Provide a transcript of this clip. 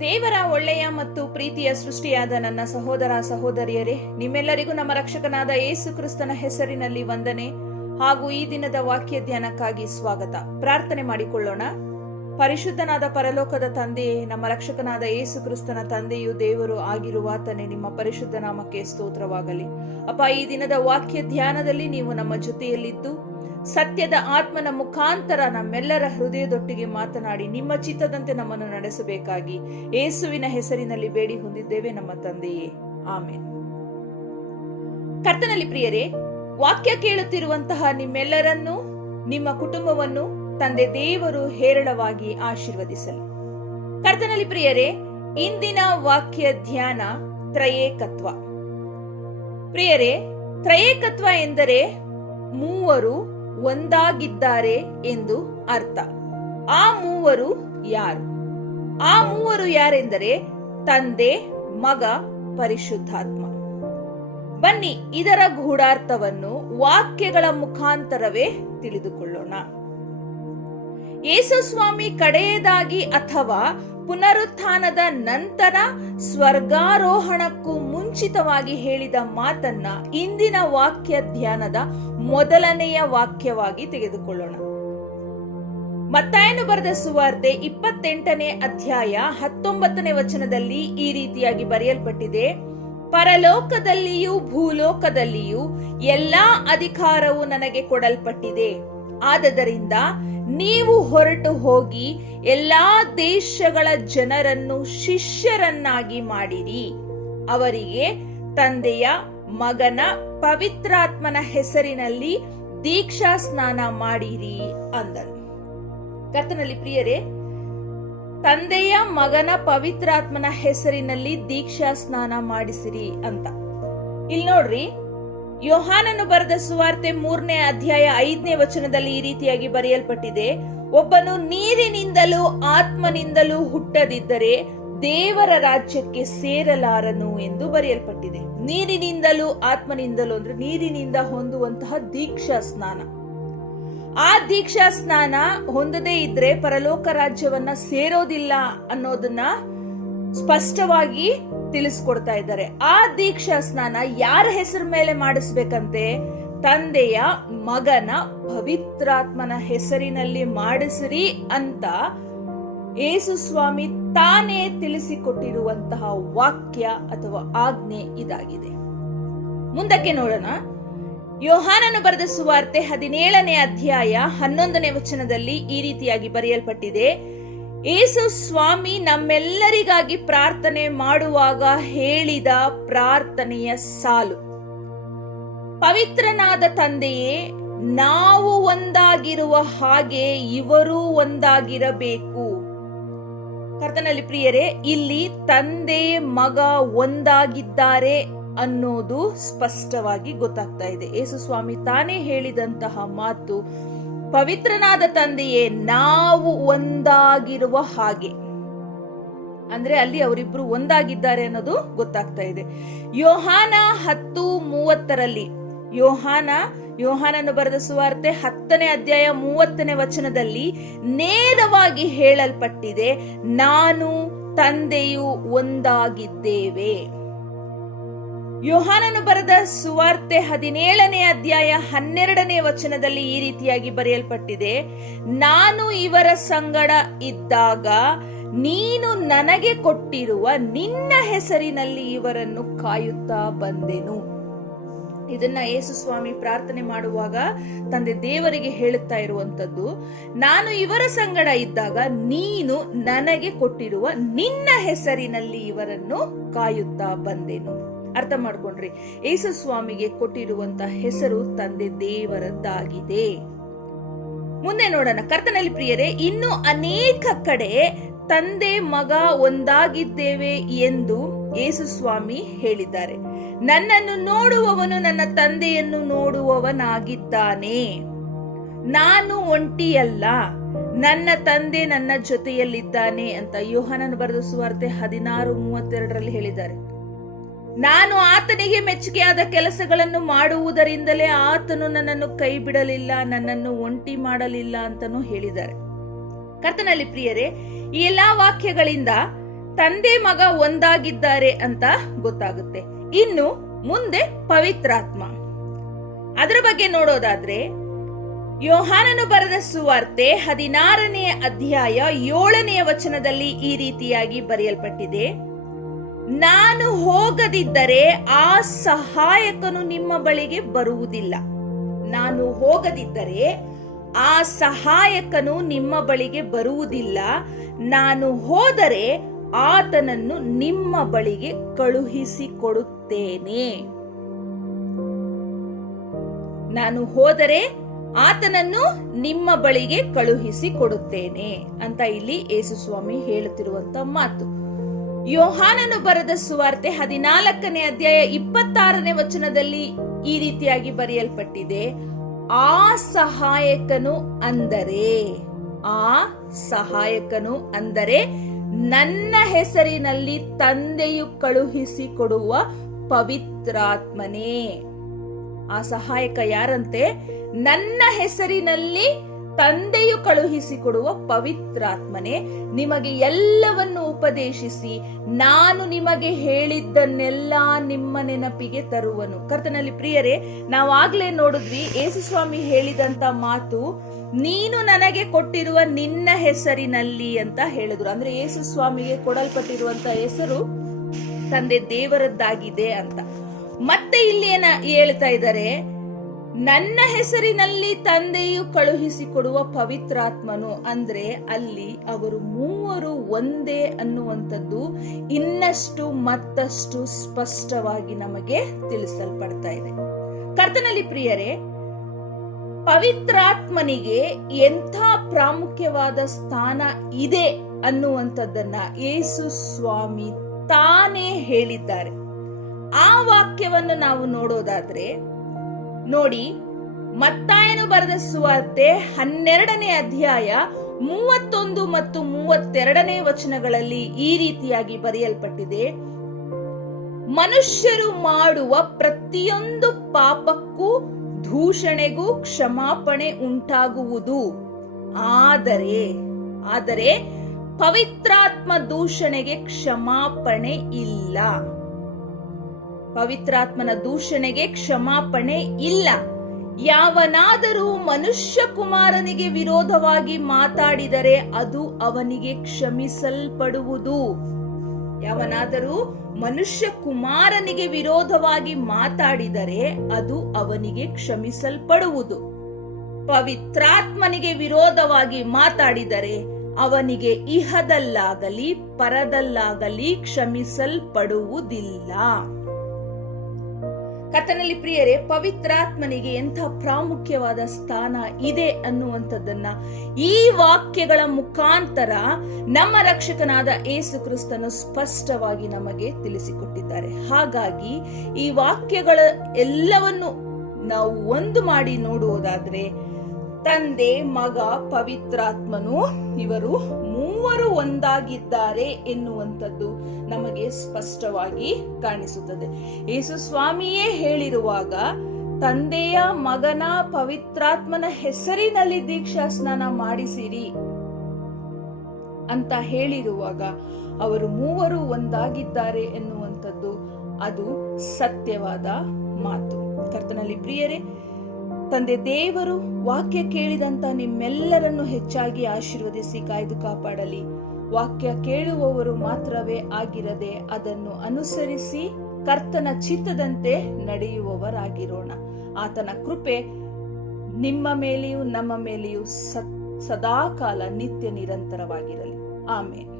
ದೇವರ ಒಳ್ಳೆಯ ಮತ್ತು ಪ್ರೀತಿಯ ಸೃಷ್ಟಿಯಾದ ನನ್ನ ಸಹೋದರ ಸಹೋದರಿಯರೇ, ನಿಮ್ಮೆಲ್ಲರಿಗೂ ನಮ್ಮ ರಕ್ಷಕನಾದ ಯೇಸು ಕ್ರಿಸ್ತನ ಹೆಸರಿನಲ್ಲಿ ವಂದನೆ ಹಾಗೂ ಈ ದಿನದ ವಾಕ್ಯ ಧ್ಯಾನಕ್ಕಾಗಿ ಸ್ವಾಗತ. ಪ್ರಾರ್ಥನೆ ಮಾಡಿಕೊಳ್ಳೋಣ. ಪರಿಶುದ್ಧನಾದ ಪರಲೋಕದ ತಂದೆಯೇ, ನಮ್ಮ ರಕ್ಷಕನಾದ ಯೇಸು ಕ್ರಿಸ್ತನ ತಂದೆಯು ದೇವರು ಆಗಿರುವಾತನೇ, ನಿಮ್ಮ ಪರಿಶುದ್ಧ ನಾಮಕ್ಕೆ ಸ್ತೋತ್ರವಾಗಲಿ. ಅಪ್ಪ, ಈ ದಿನದ ವಾಕ್ಯ ಧ್ಯಾನದಲ್ಲಿ ನೀವು ನಮ್ಮ ಜೊತೆಯಲ್ಲಿದ್ದು ಸತ್ಯದ ಆತ್ಮನ ಮುಖಾಂತರ ನಮ್ಮೆಲ್ಲರ ಹೃದಯದೊಟ್ಟಿಗೆ ಮಾತನಾಡಿ ನಿಮ್ಮ ಚಿತ್ತದಂತೆ ನಮ್ಮನ್ನು ನಡೆಸಬೇಕಾಗಿ ಏಸುವಿನ ಹೆಸರಿನಲ್ಲಿ ಬೇಡಿ ಹೊಂದಿದ್ದೇವೆ ನಮ್ಮ ತಂದೆಯೇ. ಆಮೇಲೆ ಕರ್ತನಲ್ಲಿ ಪ್ರಿಯರೇ, ವಾಕ್ಯ ಕೇಳುತ್ತಿರುವಂತಹ ನಿಮ್ಮೆಲ್ಲರನ್ನೂ, ನಿಮ್ಮ ಕುಟುಂಬವನ್ನು ತಂದೆ ದೇವರು ಹೇರಳವಾಗಿ ಆಶೀರ್ವದಿಸಲಿ. ಕರ್ತನಲ್ಲಿ ಪ್ರಿಯರೇ, ಇಂದಿನ ವಾಕ್ಯ ಧ್ಯಾನ ತ್ರಯೇಕತ್ವ. ಪ್ರಿಯರೇ, ತ್ರಯೇಕತ್ವ ಎಂದರೆ ಮೂವರು ಒಂದಾಗಿದ್ದಾರೆ ಎಂದು ಅರ್ಥ. ಆ ಮೂವರು ಯಾರು? ಆ ಮೂವರು ಯಾರೆಂದರೆ ತಂದೆ, ಮಗ, ಪರಿಶುದ್ಧಾತ್ಮ. ಬನ್ನಿ ಇದರ ಗೂಢಾರ್ಥವನ್ನು ವಾಕ್ಯಗಳ ಮುಖಾಂತರವೇ ತಿಳಿದುಕೊಳ್ಳೋಣ. ಯೇಸು ಸ್ವಾಮಿ ಕಡೆಯದಾಗಿ ಅಥವಾ ಪುನರುತ್ಥಾನದ ನಂತರ ಸ್ವರ್ಗಾರೋಹಣಕ್ಕೂ ಮುಂಚಿತವಾಗಿ ಹೇಳಿದ ಮಾತನ್ನ ಇಂದಿನ ವಾಕ್ಯ ಧ್ಯಾನದ ಮೊದಲನೆಯ ವಾಕ್ಯವಾಗಿ ತೆಗೆದುಕೊಳ್ಳೋಣ. ಮತ್ತಾಯನು ಬರೆದ ಸುವಾರ್ತೆ ಇಪ್ಪತ್ತೆಂಟನೇ ಅಧ್ಯಾಯ ಹತ್ತೊಂಬತ್ತನೇ ವಚನದಲ್ಲಿ ಈ ರೀತಿಯಾಗಿ ಬರೆಯಲ್ಪಟ್ಟಿದೆ. ಪರಲೋಕದಲ್ಲಿಯೂ ಭೂಲೋಕದಲ್ಲಿಯೂ ಎಲ್ಲಾ ಅಧಿಕಾರವು ನನಗೆ ಕೊಡಲ್ಪಟ್ಟಿದೆ. ಆದದರಿಂದ ನೀವು ಹೊರಟು ಹೋಗಿ ಎಲ್ಲಾ ದೇಶಗಳ ಜನರನ್ನು ಶಿಷ್ಯರನ್ನಾಗಿ ಮಾಡಿರಿ. ಅವರಿಗೆ ತಂದೆಯ ಮಗನ ಪವಿತ್ರಾತ್ಮನ ಹೆಸರಿನಲ್ಲಿ ದೀಕ್ಷಾ ಸ್ನಾನ ಮಾಡಿರಿ ಅಂದರು. ಕರ್ತನಲ್ಲಿ ಪ್ರಿಯರೇ, ತಂದೆಯ ಮಗನ ಪವಿತ್ರಾತ್ಮನ ಹೆಸರಿನಲ್ಲಿ ದೀಕ್ಷಾ ಸ್ನಾನ ಮಾಡಿಸಿರಿ ಅಂತ. ಇಲ್ಲಿ ನೋಡ್ರಿ ಯೋಹಾನನು ಬರೆದ ಸುವಾರ್ತೆ ಮೂರನೇ ಅಧ್ಯಾಯ ಐದನೇ ವಚನದಲ್ಲಿ ಈ ರೀತಿಯಾಗಿ ಬರೆಯಲ್ಪಟ್ಟಿದೆ, ಒಬ್ಬನು ನೀರಿನಿಂದಲೂ ಆತ್ಮನಿಂದಲೂ ಹುಟ್ಟದಿದ್ದರೆ ದೇವರ ರಾಜ್ಯಕ್ಕೆ ಸೇರಲಾರನು ಎಂದು ಬರೆಯಲ್ಪಟ್ಟಿದೆ. ನೀರಿನಿಂದಲೂ ಆತ್ಮನಿಂದಲೂ ಅಂದ್ರೆ ನೀರಿನಿಂದ ಹೊಂದುವಂತಹ ದೀಕ್ಷಾ ಸ್ನಾನ. ಆ ದೀಕ್ಷಾ ಸ್ನಾನ ಹೊಂದದೇ ಇದ್ರೆ ಪರಲೋಕ ರಾಜ್ಯವನ್ನ ಸೇರೋದಿಲ್ಲ ಅನ್ನೋದನ್ನ ಸ್ಪಷ್ಟವಾಗಿ ತಿಳಿಸ್ಕೊಡ್ತಾ ಇದ್ದಾರೆ. ಆ ದೀಕ್ಷಾ ಸ್ನಾನ ಯಾರ ಹೆಸರ ಮೇಲೆ ಮಾಡಿಸ್ಬೇಕಂತೆ? ತಂದೆಯ ಮಗನ ಪವಿತ್ರಾತ್ಮನ ಹೆಸರಿನಲ್ಲಿ ಮಾಡಿಸಿರಿ ಅಂತ ಯೇಸು ಸ್ವಾಮಿ ತಾನೇ ತಿಳಿಸಿಕೊಟ್ಟಿರುವಂತಹ ವಾಕ್ಯ ಅಥವಾ ಆಜ್ಞೆ ಇದಾಗಿದೆ. ಮುಂದಕ್ಕೆ ನೋಡೋಣ. ಯೋಹಾನನು ಬರೆದ ಸುವಾರ್ತೆ ಹದಿನೇಳನೇ ಅಧ್ಯಾಯ ಹನ್ನೊಂದನೇ ವಚನದಲ್ಲಿ ಈ ರೀತಿಯಾಗಿ ಬರೆಯಲ್ಪಟ್ಟಿದೆ. ಏಸು ಸ್ವಾಮಿ ನಮ್ಮೆಲ್ಲರಿಗಾಗಿ ಪ್ರಾರ್ಥನೆ ಮಾಡುವಾಗ ಹೇಳಿದ ಪ್ರಾರ್ಥನೆಯ ಸಾಲು. ಪವಿತ್ರನಾದ ತಂದೆಯೇ, ನಾವು ಒಂದಾಗಿರುವ ಹಾಗೆ ಇವರೂ ಒಂದಾಗಿರಬೇಕು. ಕರ್ತನಲ್ಲಿ ಪ್ರಿಯರೇ, ಇಲ್ಲಿ ತಂದೆ, ಮಗ ಒಂದಾಗಿದ್ದಾರೆ ಅನ್ನೋದು ಸ್ಪಷ್ಟವಾಗಿ ಗೊತ್ತಾಗ್ತಾ ಇದೆ. ಯೇಸು ಸ್ವಾಮಿ ತಾನೇ ಹೇಳಿದಂತಹ ಮಾತು ಪವಿತ್ರನಾದ ತಂದೆಯೇ, ನಾವು ಒಂದಾಗಿರುವ ಹಾಗೆ. ಅಂದ್ರೆ ಅಲ್ಲಿ ಅವರಿಬ್ರು ಒಂದಾಗಿದ್ದಾರೆ ಅನ್ನೋದು ಗೊತ್ತಾಗ್ತಾ ಇದೆ. ಯೋಹಾನ ಹತ್ತು ಮೂವತ್ತರಲ್ಲಿ, ಯೋಹಾನ, ಯೋಹಾನನ್ನು ಬರೆದ ಸುವಾರ್ತೆ ಹತ್ತನೇ ಅಧ್ಯಾಯ ಮೂವತ್ತನೇ ವಚನದಲ್ಲಿ ನೇರವಾಗಿ ಹೇಳಲ್ಪಟ್ಟಿದೆ, ನಾನು ತಂದೆಯು ಒಂದಾಗಿದ್ದೇವೆ. ಯೋಹಾನನು ಬರೆದ ಸುವಾರ್ತೆ ಹದಿನೇಳನೇ ಅಧ್ಯಾಯ ಹನ್ನೆರಡನೇ ವಚನದಲ್ಲಿ ಈ ರೀತಿಯಾಗಿ ಬರೆಯಲ್ಪಟ್ಟಿದೆ, ನಾನು ಇವರ ಸಂಗಡ ಇದ್ದಾಗ ನೀನು ನನಗೆ ಕೊಟ್ಟಿರುವ ನಿನ್ನ ಹೆಸರಿನಲ್ಲಿ ಇವರನ್ನು ಕಾಯುತ್ತಾ ಬಂದೆನು. ಇದನ್ನ ಯೇಸು ಸ್ವಾಮಿ ಪ್ರಾರ್ಥನೆ ಮಾಡುವಾಗ ತಂದೆ ದೇವರಿಗೆ ಹೇಳುತ್ತಾ ಇರುವಂತದ್ದು, ನಾನು ಇವರ ಸಂಗಡ ಇದ್ದಾಗ ನೀನು ನನಗೆ ಕೊಟ್ಟಿರುವ ನಿನ್ನ ಹೆಸರಿನಲ್ಲಿ ಇವರನ್ನು ಕಾಯುತ್ತಾ ಬಂದೆನು. ಅರ್ಥ ಮಾಡ್ಕೊಂಡ್ರಿ. ಯೇಸು ಸ್ವಾಮಿಗೆ ಕೊಟ್ಟಿರುವಂತ ಹೆಸರು ತಂದೆ ದೇವರದ್ದಾಗಿದೆ. ಮುಂದೆ ನೋಡೋಣ. ಕರ್ತನಲ್ಲಿ ಪ್ರಿಯರೇ, ಇನ್ನು ಅನೇಕ ಕಡೆ ತಂದೆ ಮಗ ಒಂದಾಗಿದ್ದೇವೆ ಎಂದು ಯೇಸು ಸ್ವಾಮಿ ಹೇಳಿದ್ದಾರೆ. ನನ್ನನ್ನು ನೋಡುವವನು ನನ್ನ ತಂದೆಯನ್ನು ನೋಡುವವನಾಗಿದ್ದಾನೆ. ನಾನು ಒಂಟಿಯಲ್ಲ, ನನ್ನ ತಂದೆ ನನ್ನ ಜೊತೆಯಲ್ಲಿದ್ದಾನೆ ಅಂತ ಯೋಹನನ್ನು ಬರೆದ ಸುವಾರ್ತೆ ಹದಿನಾರು ಮೂವತ್ತೆರಡರಲ್ಲಿ ಹೇಳಿದ್ದಾರೆ. ನಾನು ಆತನಿಗೆ ಮೆಚ್ಚುಗೆಯಾದ ಕೆಲಸಗಳನ್ನು ಮಾಡುವುದರಿಂದಲೇ ಆತನು ನನ್ನನ್ನು ಕೈ ಬಿಡಲಿಲ್ಲ ನನ್ನನ್ನು ಒಂಟಿ ಮಾಡಲಿಲ್ಲ ಅಂತನೂ ಹೇಳಿದ್ದಾರೆ. ಕರ್ತನಲ್ಲಿ ಪ್ರಿಯರೇ, ಈ ಎಲ್ಲಾ ವಾಕ್ಯಗಳಿಂದ ತಂದೆ ಮಗ ಒಂದಾಗಿದ್ದಾರೆ ಅಂತ ಗೊತ್ತಾಗುತ್ತೆ. ಇನ್ನು ಮುಂದೆ ಪವಿತ್ರಾತ್ಮ. ಅದರ ಬಗ್ಗೆ ನೋಡೋದಾದ್ರೆ, ಯೋಹಾನನು ಬರೆದ ಸುವಾರ್ತೆ ಹದಿನಾರನೇ ಅಧ್ಯಾಯ ಏಳನೆಯ ವಚನದಲ್ಲಿ ಈ ರೀತಿಯಾಗಿ ಬರೆಯಲ್ಪಟ್ಟಿದೆ. ನಾನು ಹೋಗದಿದ್ದರೆ ಆ ಸಹಾಯಕನು ನಿಮ್ಮ ಬಳಿಗೆ ಬರುವುದಿಲ್ಲ. ನಾನು ಹೋಗದಿದ್ದರೆ ಆ ಸಹಾಯಕನು ನಿಮ್ಮ ಬಳಿಗೆ ಬರುವುದಿಲ್ಲ. ನಾನು ಹೋದರೆ ಆತನನ್ನು ನಿಮ್ಮ ಬಳಿಗೆ ಕಳುಹಿಸಿಕೊಡುತ್ತೇನೆ. ನಾನು ಹೋದರೆ ಆತನನ್ನು ನಿಮ್ಮ ಬಳಿಗೆ ಕಳುಹಿಸಿ ಕೊಡುತ್ತೇನೆ ಅಂತ ಇಲ್ಲಿ ಯೇಸು ಸ್ವಾಮಿ ಹೇಳುತ್ತಿರುವಂತ ಮಾತು. ಯೋಹಾನನು ಬರೆದ ಸುವಾರ್ತೆ ಹದಿನಾಲ್ಕನೇ ಅಧ್ಯಾಯ ಇಪ್ಪತ್ತಾರನೇ ವಚನದಲ್ಲಿ ಈ ರೀತಿಯಾಗಿ ಬರೆಯಲ್ಪಟ್ಟಿದೆ, ಆ ಸಹಾಯಕನು ಅಂದರೆ, ಆ ಸಹಾಯಕನು ಅಂದರೆ ನನ್ನ ಹೆಸರಿನಲ್ಲಿ ತಂದೆಯು ಕಳುಹಿಸಿ ಕೊಡುವ ಪವಿತ್ರಾತ್ಮನೇ. ಆ ಸಹಾಯಕ ಯಾರಂತೆ? ನನ್ನ ಹೆಸರಿನಲ್ಲಿ ತಂದೆಯು ಕಳುಹಿಸಿಕೊಡುವ ಪವಿತ್ರಾತ್ಮನೆ, ನಿಮಗೆ ಎಲ್ಲವನ್ನು ಉಪದೇಶಿಸಿ, ನಾನು ನಿಮಗೆ ಹೇಳಿದ್ದನ್ನೆಲ್ಲ ನಿಮ್ಮ ನೆನಪಿಗೆ ತರುವನು. ಕರ್ತನಲ್ಲಿ ಪ್ರಿಯರೇ, ನಾವಾಗ್ಲೇ ನೋಡಿದ್ವಿ ಯೇಸುಸ್ವಾಮಿ ಹೇಳಿದಂತ ಮಾತು, ನೀನು ನನಗೆ ಕೊಟ್ಟಿರುವ ನಿನ್ನ ಹೆಸರಿನಲ್ಲಿ ಅಂತ ಹೇಳಿದ್ರು. ಅಂದ್ರೆ ಯೇಸು ಸ್ವಾಮಿಗೆ ಕೊಡಲ್ಪಟ್ಟಿರುವಂತ ಹೆಸರು ತಂದೆ ದೇವರದ್ದಾಗಿದೆ ಅಂತ. ಮತ್ತೆ ಇಲ್ಲಿ ಏನ ಹೇಳ್ತಾ ಇದ್ದಾರೆ ನನ್ನ ಹೆಸರಿನಲ್ಲಿ ತಂದೆಯು ಕಳುಹಿಸಿಕೊಡುವ ಪವಿತ್ರಾತ್ಮನು ಅಂದ್ರೆ ಅಲ್ಲಿ ಅವರು ಮೂವರು ಒಂದೇ ಅನ್ನುವಂಥದ್ದು ಇನ್ನಷ್ಟು ಮತ್ತಷ್ಟು ಸ್ಪಷ್ಟವಾಗಿ ನಮಗೆ ತಿಳಿಸಲ್ಪಡ್ತಾ ಇದೆ. ಕರ್ತನಲ್ಲಿ ಪ್ರಿಯರೇ, ಪವಿತ್ರಾತ್ಮನಿಗೆ ಎಂಥ ಪ್ರಾಮುಖ್ಯವಾದ ಸ್ಥಾನ ಇದೆ ಅನ್ನುವಂಥದ್ದನ್ನ ಯೇಸು ಸ್ವಾಮಿ ತಾನೇ ಹೇಳಿದ್ದಾರೆ. ಆ ವಾಕ್ಯವನ್ನು ನಾವು ನೋಡೋದಾದ್ರೆ ನೋಡಿ, ಮತ್ತಾಯನು ಬರೆದ ಸುವಾರ್ತೆ ಹನ್ನೆರಡನೇ ಅಧ್ಯಾಯ ಮೂವತ್ತೊಂದು ಮತ್ತು ಮೂವತ್ತೆರಡನೇ ವಚನಗಳಲ್ಲಿ ಈ ರೀತಿಯಾಗಿ ಬರೆಯಲ್ಪಟ್ಟಿದೆ. ಮನುಷ್ಯರು ಮಾಡುವ ಪ್ರತಿಯೊಂದು ಪಾಪಕ್ಕೂ ದೂಷಣೆಗೂ ಕ್ಷಮಾಪಣೆ ಉಂಟಾಗುವುದು. ಆದರೆ ಆದರೆ ಪವಿತ್ರಾತ್ಮ ದೂಷಣೆಗೆ ಕ್ಷಮಾಪಣೆ ಇಲ್ಲ. ಪವಿತ್ರಾತ್ಮನ ದೂಷಣೆಗೆ ಕ್ಷಮಾಪಣೆ ಇಲ್ಲ. ಯಾವನಾದರೂ ಮನುಷ್ಯ ಕುಮಾರನಿಗೆ ವಿರೋಧವಾಗಿ ಮಾತಾಡಿದರೆ ಅದು ಅವನಿಗೆ ಕ್ಷಮಿಸಲ್ಪಡುವುದು. ಯಾವನಾದರೂ ಮನುಷ್ಯ ಕುಮಾರನಿಗೆ ವಿರೋಧವಾಗಿ ಮಾತಾಡಿದರೆ ಅದು ಅವನಿಗೆ ಕ್ಷಮಿಸಲ್ಪಡುವುದು. ಪವಿತ್ರಾತ್ಮನಿಗೆ ವಿರೋಧವಾಗಿ ಮಾತಾಡಿದರೆ ಅವನಿಗೆ ಇಹದಲ್ಲಾಗಲಿ ಪರದಲ್ಲಾಗಲಿ ಕ್ಷಮಿಸಲ್ಪಡುವುದಿಲ್ಲ. ಕರ್ತನಲ್ಲಿ ಪ್ರಿಯರೇ, ಪವಿತ್ರಾತ್ಮನಿಗೆ ಎಂಥ ಪ್ರಾಮುಖ್ಯವಾದ ಸ್ಥಾನ ಇದೆ ಅನ್ನುವಂಥದ್ದನ್ನ ಈ ವಾಕ್ಯಗಳ ಮುಖಾಂತರ ನಮ್ಮ ರಕ್ಷಕನಾದ ಏಸು ಕ್ರಿಸ್ತನು ಸ್ಪಷ್ಟವಾಗಿ ನಮಗೆ ತಿಳಿಸಿಕೊಟ್ಟಿದ್ದಾರೆ. ಹಾಗಾಗಿ ಈ ವಾಕ್ಯಗಳ ಎಲ್ಲವನ್ನು ನಾವು ಒಂದು ಮಾಡಿ ನೋಡುವುದಾದ್ರೆ, ತಂದೆ, ಮಗ, ಪವಿತ್ರಾತ್ಮನು, ಇವರು ಮೂವರು ಒಂದಾಗಿದ್ದಾರೆ ಎನ್ನುವಂಥದ್ದು ನಮಗೆ ಸ್ಪಷ್ಟವಾಗಿ ಕಾಣಿಸುತ್ತದೆ. ಯೇಸು ಸ್ವಾಮಿಯೇ ಹೇಳಿರುವಾಗ, ತಂದೆಯ ಮಗನ ಪವಿತ್ರಾತ್ಮನ ಹೆಸರಿನಲ್ಲಿ ದೀಕ್ಷಾ ಸ್ನಾನ ಮಾಡಿಸಿರಿ ಅಂತ ಹೇಳಿರುವಾಗ, ಅವರು ಮೂವರು ಒಂದಾಗಿದ್ದಾರೆ ಎನ್ನುವಂಥದ್ದು ಅದು ಸತ್ಯವಾದ ಮಾತು. ಕರ್ತನಲ್ಲಿ ಪ್ರಿಯರೇ ತಂದೆ ದೇವರು ವಾಕ್ಯ ಕೇಳಿದಂತ ನಿಮ್ಮೆಲ್ಲರನ್ನು ಹೆಚ್ಚಾಗಿ ಆಶೀರ್ವದಿಸಿ ಕಾಯ್ದು ಕಾಪಾಡಲಿ. ವಾಕ್ಯ ಕೇಳುವವರು ಮಾತ್ರವೇ ಆಗಿರದೆ ಅದನ್ನು ಅನುಸರಿಸಿ ಕರ್ತನ ಚಿತ್ತದಂತೆ ನಡೆಯುವವರಾಗಿರೋಣ. ಆತನ ಕೃಪೆ ನಿಮ್ಮ ಮೇಲೆಯೂ ನಮ್ಮ ಮೇಲೆಯೂ ಸದಾಕಾಲ ನಿತ್ಯ ನಿರಂತರವಾಗಿರಲಿ. ಆಮೇಲೆ